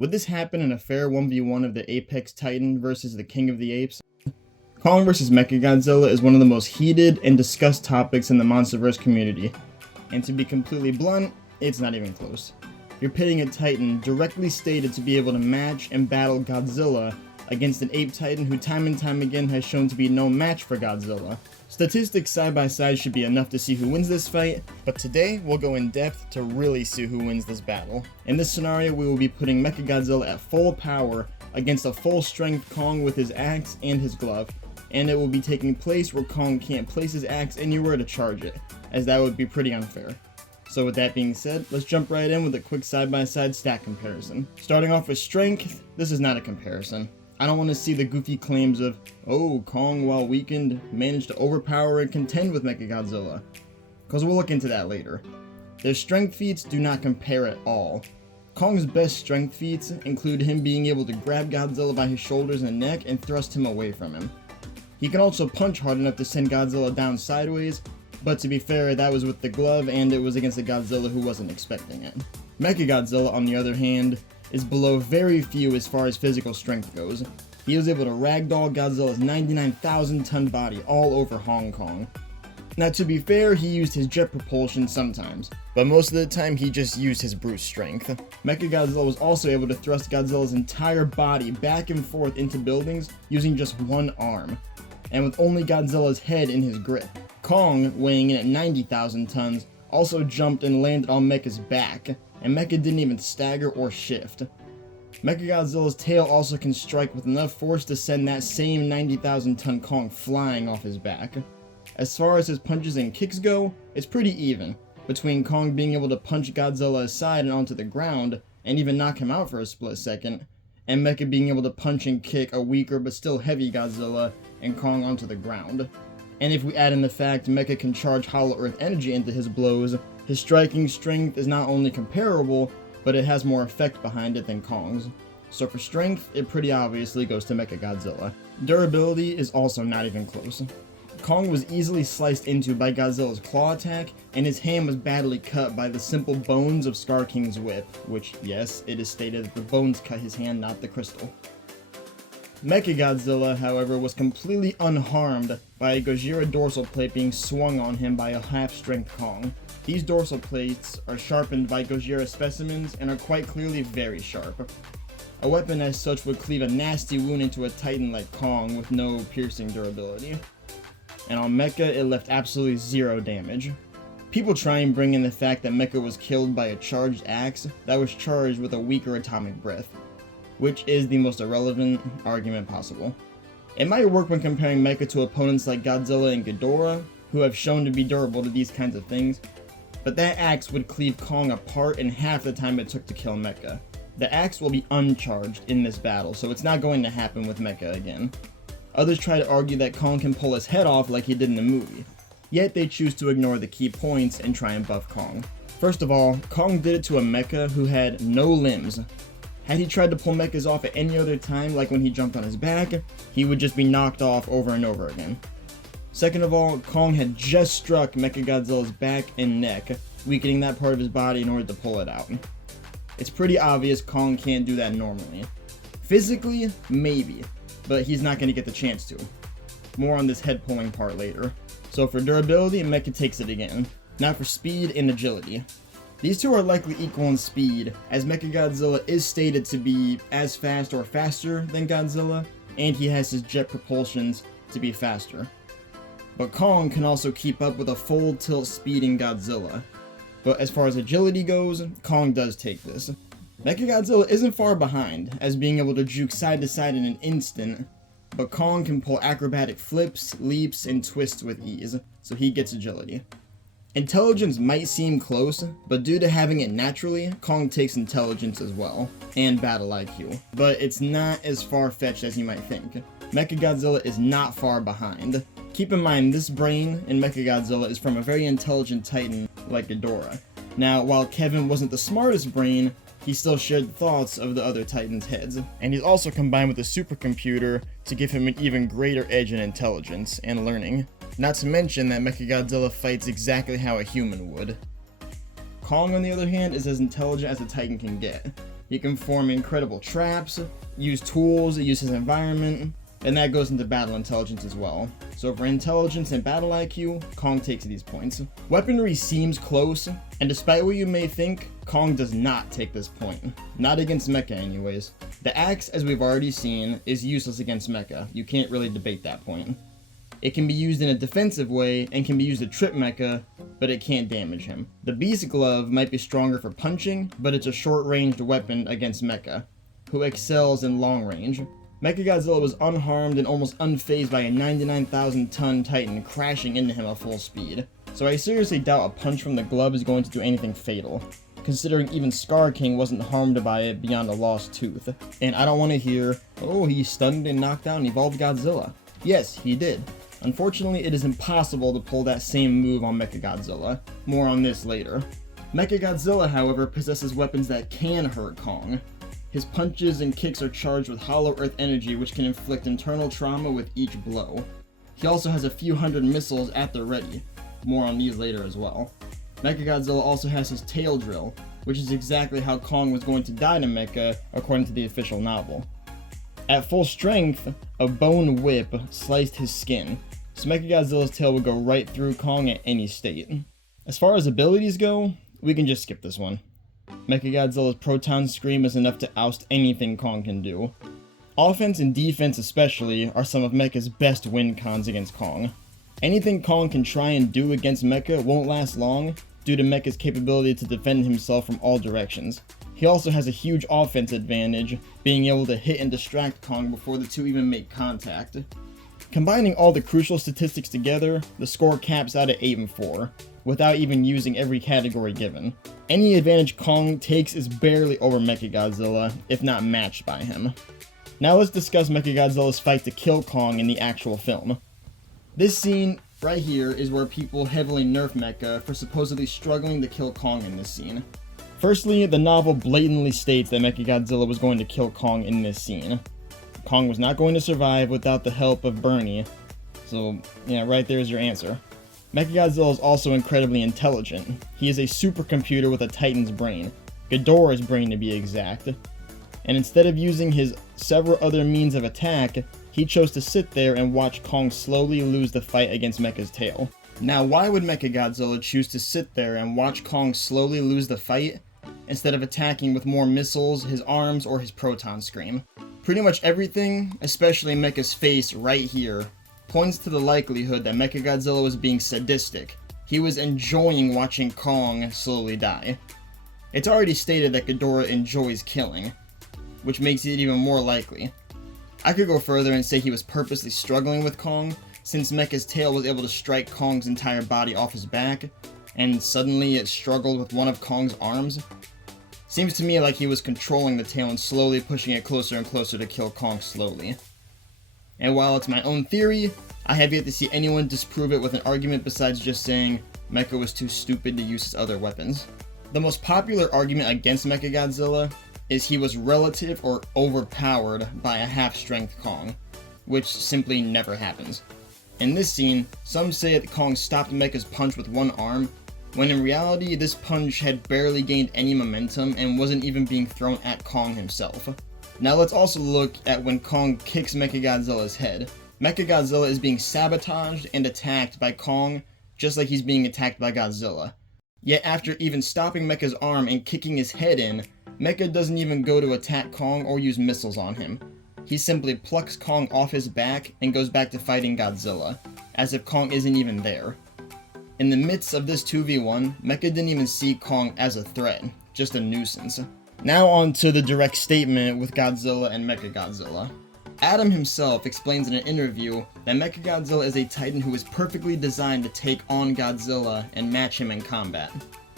Would this happen in a fair 1v1 of the Apex Titan versus the King of the Apes? Kong vs Mechagodzilla is one of the most heated and discussed topics in the Monsterverse community, and to be completely blunt, it's not even close. You're pitting a Titan directly stated to be able to match and battle Godzilla against an Ape Titan who time and time again has shown to be no match for Godzilla. Statistics side by side should be enough to see who wins this fight, but today we'll go in depth to really see who wins this battle. In this scenario, we will be putting Mechagodzilla at full power against a full strength Kong with his axe and his glove, and it will be taking place where Kong can't place his axe anywhere to charge it, as that would be pretty unfair. So with that being said, let's jump right in with a quick side-by-side stat comparison. Starting off with strength, this is not a comparison. I don't want to see the goofy claims of, oh, Kong, while weakened, managed to overpower and contend with Mechagodzilla, because we'll look into that later. Their strength feats do not compare at all. Kong's best strength feats include him being able to grab Godzilla by his shoulders and neck and thrust him away from him. He can also punch hard enough to send Godzilla down sideways, but to be fair, that was with the glove and it was against a Godzilla who wasn't expecting it. Mechagodzilla, on the other hand, is below very few as far as physical strength goes. He was able to ragdoll Godzilla's 99,000 ton body all over Hong Kong. Now to be fair, he used his jet propulsion sometimes, but most of the time he just used his brute strength. Mechagodzilla was also able to thrust Godzilla's entire body back and forth into buildings using just one arm, and with only Godzilla's head in his grip. Kong, weighing in at 90,000 tons, also jumped and landed on Mecha's back, and Mecha didn't even stagger or shift. Mechagodzilla's tail also can strike with enough force to send that same 90,000 ton Kong flying off his back. As far as his punches and kicks go, it's pretty even, between Kong being able to punch Godzilla aside and onto the ground, and even knock him out for a split second, and Mecha being able to punch and kick a weaker but still heavy Godzilla and Kong onto the ground. And if we add in the fact Mecha can charge Hollow Earth energy into his blows, his striking strength is not only comparable, but it has more effect behind it than Kong's. So for strength, it pretty obviously goes to Mechagodzilla. Durability is also not even close. Kong was easily sliced into by Godzilla's claw attack, and his hand was badly cut by the simple bones of Scar King's whip, which, yes, it is stated that the bones cut his hand, not the crystal. Mechagodzilla, however, was completely unharmed by a Gojira dorsal plate being swung on him by a half-strength Kong. These dorsal plates are sharpened by Gojira specimens and are quite clearly very sharp. A weapon as such would cleave a nasty wound into a titan like Kong with no piercing durability. And on Mecha, it left absolutely zero damage. People try and bring in the fact that Mecha was killed by a charged axe that was charged with a weaker atomic breath, which is the most irrelevant argument possible. It might work when comparing Mecha to opponents like Godzilla and Ghidorah, who have shown to be durable to these kinds of things, but that axe would cleave Kong apart in half the time it took to kill Mecha. The axe will be uncharged in this battle, so it's not going to happen with Mecha again. Others try to argue that Kong can pull his head off like he did in the movie, yet they choose to ignore the key points and try and buff Kong. First of all, Kong did it to a Mecha who had no limbs. Had he tried to pull Mechas off at any other time, like when he jumped on his back, he would just be knocked off over and over again. Second of all, Kong had just struck Mechagodzilla's back and neck, weakening that part of his body in order to pull it out. It's pretty obvious Kong can't do that normally. Physically, maybe, but he's not going to get the chance to. More on this head pulling part later. So for durability, Mecha takes it again. Now for speed and agility. These two are likely equal in speed, as Mechagodzilla is stated to be as fast or faster than Godzilla, and he has his jet propulsions to be faster. But Kong can also keep up with a full tilt speed in Godzilla. But as far as agility goes, Kong does take this. Mechagodzilla isn't far behind, as being able to juke side to side in an instant, but Kong can pull acrobatic flips, leaps, and twists with ease, so he gets agility. Intelligence might seem close, but due to having it naturally, Kong takes intelligence as well, and battle IQ. But it's not as far-fetched as you might think. Mechagodzilla is not far behind. Keep in mind, this brain in Mechagodzilla is from a very intelligent titan like Ghidorah. Now, while Kevin wasn't the smartest brain, he still shared the thoughts of the other titans' heads. And he's also combined with a supercomputer to give him an even greater edge in intelligence and learning. Not to mention that Mechagodzilla fights exactly how a human would. Kong, on the other hand, is as intelligent as a titan can get. He can form incredible traps, use tools, use his environment, and that goes into battle intelligence as well. So for intelligence and battle IQ, Kong takes these points. Weaponry seems close, and despite what you may think, Kong does not take this point. Not against Mecha anyways. The axe, as we've already seen, is useless against Mecha. You can't really debate that point. It can be used in a defensive way and can be used to trip Mecha, but it can't damage him. The Beast Glove might be stronger for punching, but it's a short-ranged weapon against Mecha, who excels in long range. Mechagodzilla was unharmed and almost unfazed by a 99,000-ton Titan crashing into him at full speed. So I seriously doubt a punch from the glove is going to do anything fatal, considering even Scar King wasn't harmed by it beyond a lost tooth. And I don't want to hear, oh, he stunned and knocked down Evolved Godzilla. Yes, he did. Unfortunately, it is impossible to pull that same move on Mechagodzilla. More on this later. Mechagodzilla, however, possesses weapons that can hurt Kong. His punches and kicks are charged with hollow earth energy which can inflict internal trauma with each blow. He also has a few hundred missiles at the ready. More on these later as well. Mechagodzilla also has his tail drill, which is exactly how Kong was going to die to Mecha according to the official novel. At full strength, a bone whip sliced his skin, so Mechagodzilla's tail would go right through Kong at any state. As far as abilities go, we can just skip this one. Mechagodzilla's Proton Scream is enough to oust anything Kong can do. Offense and defense especially are some of Mecha's best win cons against Kong. Anything Kong can try and do against Mecha won't last long due to Mecha's capability to defend himself from all directions. He also has a huge offense advantage, being able to hit and distract Kong before the two even make contact. Combining all the crucial statistics together, the score caps out at 8-4, without even using every category given. Any advantage Kong takes is barely over Mechagodzilla, if not matched by him. Now let's discuss Mechagodzilla's fight to kill Kong in the actual film. This scene right here is where people heavily nerf Mecha for supposedly struggling to kill Kong in this scene. Firstly, the novel blatantly states that Mechagodzilla was going to kill Kong in this scene. Kong was not going to survive without the help of Bernie, so yeah, right there's your answer. Mechagodzilla is also incredibly intelligent. He is a supercomputer with a Titan's brain, Ghidorah's brain to be exact. And instead of using his several other means of attack, he chose to sit there and watch Kong slowly lose the fight against Mecha's tail. Now, why would Mechagodzilla choose to sit there and watch Kong slowly lose the fight, instead of attacking with more missiles, his arms, or his Proton Scream? Pretty much everything, especially Mecha's face right here, points to the likelihood that Mechagodzilla was being sadistic. He was enjoying watching Kong slowly die. It's already stated that Ghidorah enjoys killing, which makes it even more likely. I could go further and say he was purposely struggling with Kong, since Mecha's tail was able to strike Kong's entire body off his back, and suddenly it struggled with one of Kong's arms. Seems to me like he was controlling the tail and slowly pushing it closer and closer to kill Kong slowly. And while it's my own theory, I have yet to see anyone disprove it with an argument besides just saying Mecha was too stupid to use his other weapons. The most popular argument against Mechagodzilla is he was relative or overpowered by a half-strength Kong, which simply never happens. In this scene, some say that Kong stopped Mecha's punch with one arm, when in reality this punch had barely gained any momentum and wasn't even being thrown at Kong himself. Now let's also look at when Kong kicks Mechagodzilla's head. Mechagodzilla is being sabotaged and attacked by Kong just like he's being attacked by Godzilla. Yet after even stopping Mecha's arm and kicking his head in, Mecha doesn't even go to attack Kong or use missiles on him. He simply plucks Kong off his back and goes back to fighting Godzilla, as if Kong isn't even there. In the midst of this 2v1, Mecha didn't even see Kong as a threat, just a nuisance. Now on to the direct statement with Godzilla and Mechagodzilla. Adam himself explains in an interview that Mechagodzilla is a Titan who is perfectly designed to take on Godzilla and match him in combat.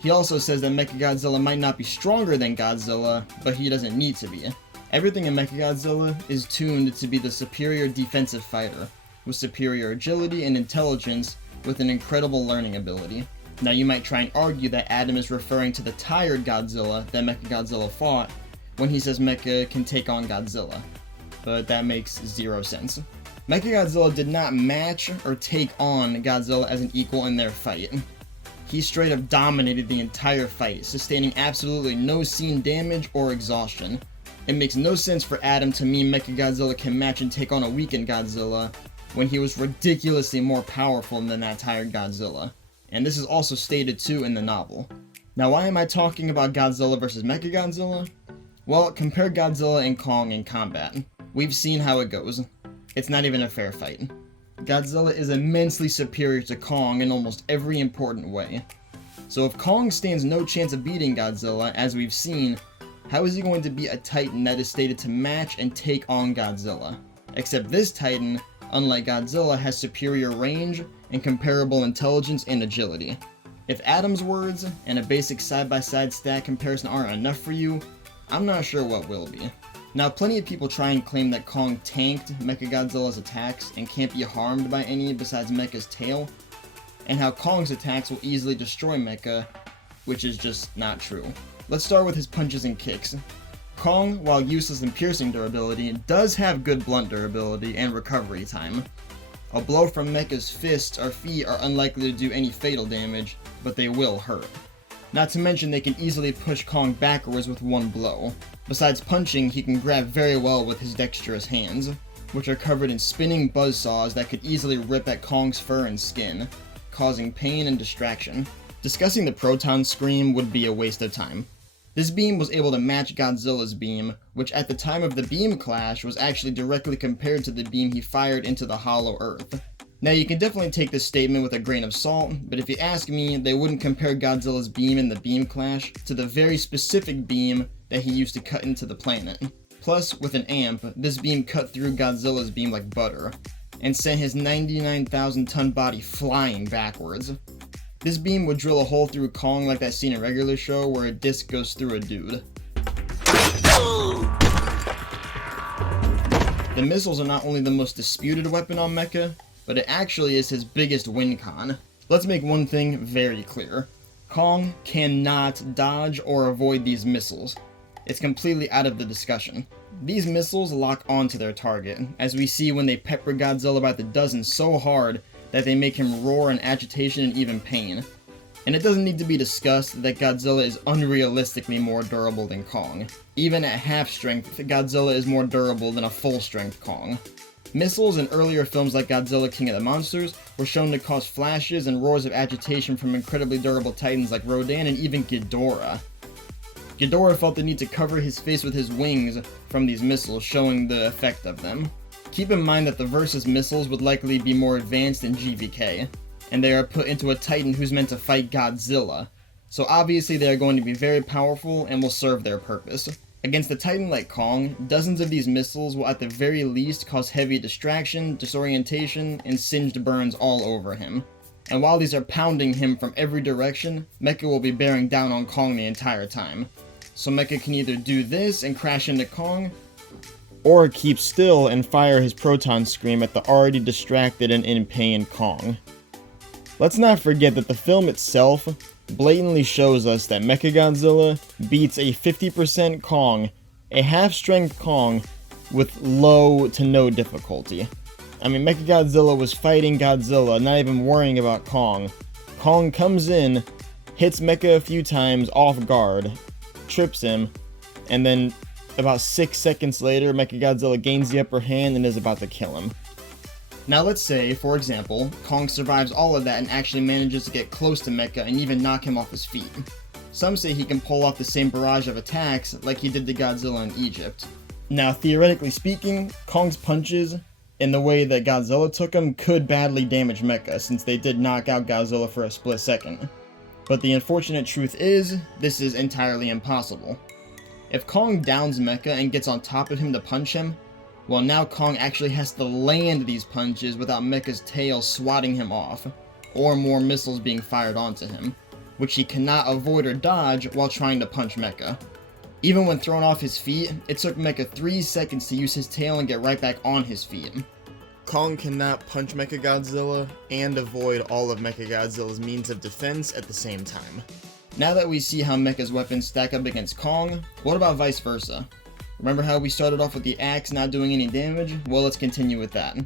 He also says that Mechagodzilla might not be stronger than Godzilla, but he doesn't need to be. Everything in Mechagodzilla is tuned to be the superior defensive fighter, with superior agility and intelligence with an incredible learning ability. Now you might try and argue that Adam is referring to the tired Godzilla that Mechagodzilla fought when he says Mecha can take on Godzilla, but that makes zero sense. Mechagodzilla did not match or take on Godzilla as an equal in their fight. He straight up dominated the entire fight, sustaining absolutely no scene damage or exhaustion. It makes no sense for Adam to mean Mechagodzilla can match and take on a weakened Godzilla when he was ridiculously more powerful than that tired Godzilla. And this is also stated too in the novel. Now, why am I talking about Godzilla versus Mechagodzilla? Well, compare Godzilla and Kong in combat. We've seen how it goes. It's not even a fair fight. Godzilla is immensely superior to Kong in almost every important way. So if Kong stands no chance of beating Godzilla, as we've seen, how is he going to be a Titan that is stated to match and take on Godzilla? Except this Titan, unlike Godzilla, has superior range and comparable intelligence and agility. If Adam's words and a basic side-by-side stat comparison aren't enough for you, I'm not sure what will be. Now, plenty of people try and claim that Kong tanked Mechagodzilla's attacks and can't be harmed by any besides Mecha's tail, and how Kong's attacks will easily destroy Mecha, which is just not true. Let's start with his punches and kicks. Kong, while useless in piercing durability, does have good blunt durability and recovery time. A blow from Mecha's fists or feet are unlikely to do any fatal damage, but they will hurt. Not to mention they can easily push Kong backwards with one blow. Besides punching, he can grab very well with his dexterous hands, which are covered in spinning buzzsaws that could easily rip at Kong's fur and skin, causing pain and distraction. Discussing the proton scream would be a waste of time. This beam was able to match Godzilla's beam, which at the time of the beam clash was actually directly compared to the beam he fired into the hollow earth. Now, you can definitely take this statement with a grain of salt, but if you ask me, they wouldn't compare Godzilla's beam in the beam clash to the very specific beam that he used to cut into the planet. Plus, with an amp, this beam cut through Godzilla's beam like butter, and sent his 99,000-ton body flying backwards. This beam would drill a hole through Kong like that scene in Regular Show where a disc goes through a dude. The missiles are not only the most disputed weapon on Mecha, but it actually is his biggest win con. Let's make one thing very clear. Kong cannot dodge or avoid these missiles. It's completely out of the discussion. These missiles lock onto their target, as we see when they pepper Godzilla by the dozen so hard that they make him roar in agitation and even pain. And it doesn't need to be discussed that Godzilla is unrealistically more durable than Kong. Even at half strength, Godzilla is more durable than a full strength Kong. Missiles in earlier films like Godzilla King of the Monsters were shown to cause flashes and roars of agitation from incredibly durable titans like Rodan and even Ghidorah. Ghidorah felt the need to cover his face with his wings from these missiles, showing the effect of them. Keep in mind that the Versus missiles would likely be more advanced than GVK, and they are put into a titan who's meant to fight Godzilla, so obviously they are going to be very powerful and will serve their purpose. Against a titan like Kong, dozens of these missiles will at the very least cause heavy distraction, disorientation, and singed burns all over him. And while these are pounding him from every direction, Mecha will be bearing down on Kong the entire time. So Mecha can either do this and crash into Kong, or keep still and fire his proton scream at the already distracted and in pain Kong. Let's not forget that the film itself blatantly shows us that Mechagodzilla beats a 50% Kong, a half-strength Kong, with low to no difficulty. I mean, Mechagodzilla was fighting Godzilla, not even worrying about Kong. Kong comes in, hits Mecha a few times off guard, trips him, and then about 6 seconds later, Mechagodzilla gains the upper hand and is about to kill him. Now let's say, for example, Kong survives all of that and actually manages to get close to Mecha and even knock him off his feet. Some say he can pull off the same barrage of attacks like he did to Godzilla in Egypt. Now, theoretically speaking, Kong's punches, in the way that Godzilla took him, could badly damage Mecha, since they did knock out Godzilla for a split second. But the unfortunate truth is, this is entirely impossible. If Kong downs Mecha and gets on top of him to punch him, well, now Kong actually has to land these punches without Mecha's tail swatting him off, or more missiles being fired onto him, which he cannot avoid or dodge while trying to punch Mecha. Even when thrown off his feet, it took Mecha 3 seconds to use his tail and get right back on his feet. Kong cannot punch Mechagodzilla and avoid all of Mechagodzilla's means of defense at the same time. Now that we see how Mecha's weapons stack up against Kong, what about vice versa? Remember how we started off with the axe not doing any damage? Well, let's continue with that.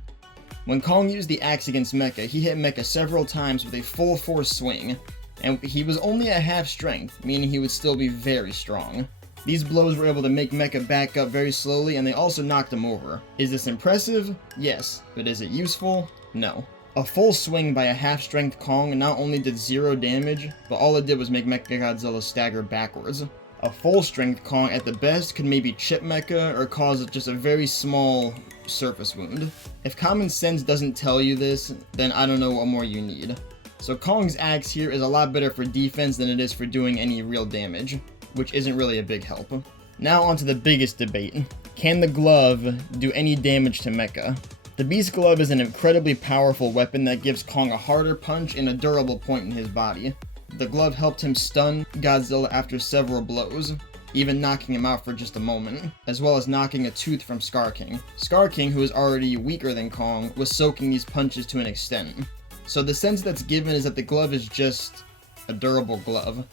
When Kong used the axe against Mecha, he hit Mecha several times with a full force swing, and he was only at half strength, meaning he would still be very strong. These blows were able to make Mecha back up very slowly, and they also knocked him over. Is this impressive? Yes, but is it useful? No. A full swing by a half-strength Kong not only did 0 damage, but all it did was make Mechagodzilla stagger backwards. A full-strength Kong at the best could maybe chip Mecha or cause just a very small surface wound. If common sense doesn't tell you this, then I don't know what more you need. So Kong's axe here is a lot better for defense than it is for doing any real damage, which isn't really a big help. Now onto the biggest debate. Can the glove do any damage to Mecha? The Beast Glove is an incredibly powerful weapon that gives Kong a harder punch and a durable point in his body. The glove helped him stun Godzilla after several blows, even knocking him out for just a moment, as well as knocking a tooth from Scar King. Scar King, who is already weaker than Kong, was soaking these punches to an extent. So the sense that's given is that the glove is just a durable glove.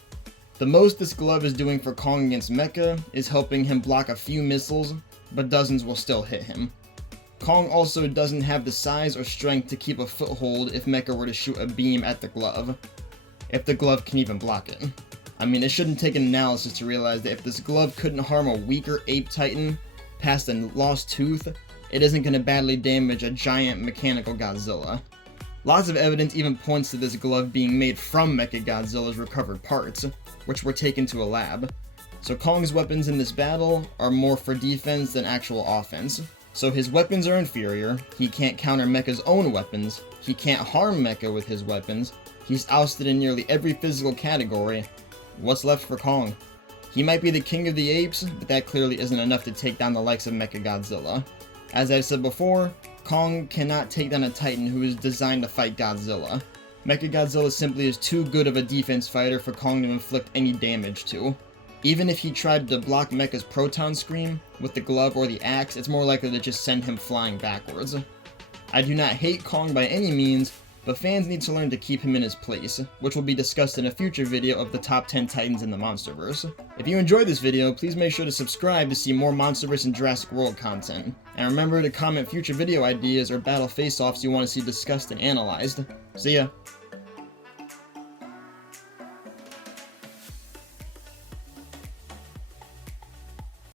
The most this glove is doing for Kong against Mecha is helping him block a few missiles, but dozens will still hit him. Kong also doesn't have the size or strength to keep a foothold if Mecha were to shoot a beam at the glove, if the glove can even block it. I mean, it shouldn't take an analysis to realize that if this glove couldn't harm a weaker ape titan past a lost tooth, it isn't going to badly damage a giant mechanical Godzilla. Lots of evidence even points to this glove being made from Mechagodzilla's recovered parts, which were taken to a lab. So Kong's weapons in this battle are more for defense than actual offense. So his weapons are inferior, he can't counter Mecha's own weapons, he can't harm Mecha with his weapons, he's ousted in nearly every physical category. What's left for Kong? He might be the king of the apes, but that clearly isn't enough to take down the likes of Mechagodzilla. As I've said before, Kong cannot take down a titan who is designed to fight Godzilla. Mechagodzilla simply is too good of a defense fighter for Kong to inflict any damage to. Even if he tried to block Mecha's proton scream with the glove or the axe, it's more likely to just send him flying backwards. I do not hate Kong by any means, but fans need to learn to keep him in his place, which will be discussed in a future video of the top 10 titans in the Monsterverse. If you enjoyed this video, please make sure to subscribe to see more Monsterverse and Jurassic World content. And remember to comment future video ideas or battle face-offs you want to see discussed and analyzed. See ya!